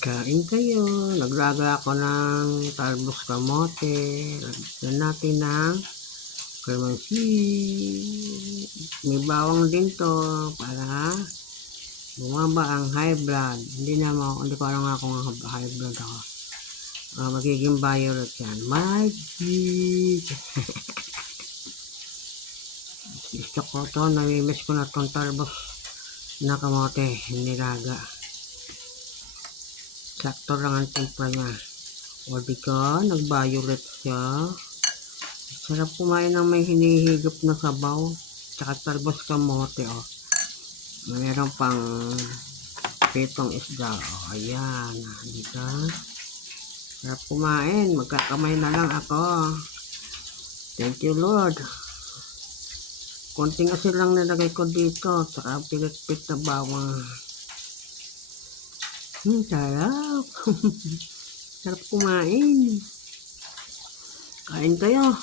Kain kayo. Naglaga ako ng talbos kamote. Lagyan natin ng kalamansi. May bawang din to para bumaba ang high blood. Hindi ko alam nga kung high blood ako. Magiging violet yan. Magic! Gusto ko to. Namimiss ko na tong talbos na kamote. Nilaga. Sakto lang ang timpla niya. O di ka, nag-violet siya. Sarap kumain ng may hinihigop na sabaw. Tsaka talbos kamote, o. Mayroon pang pitong isda, o. Ayan, di ka. Sarap kumain. Magkakamay na lang ako. Thank you, Lord. Konting asin lang nilagay ko dito. Tsaka pilit-pit na bawang. Sarap. Sarap kumain. Kain kayo.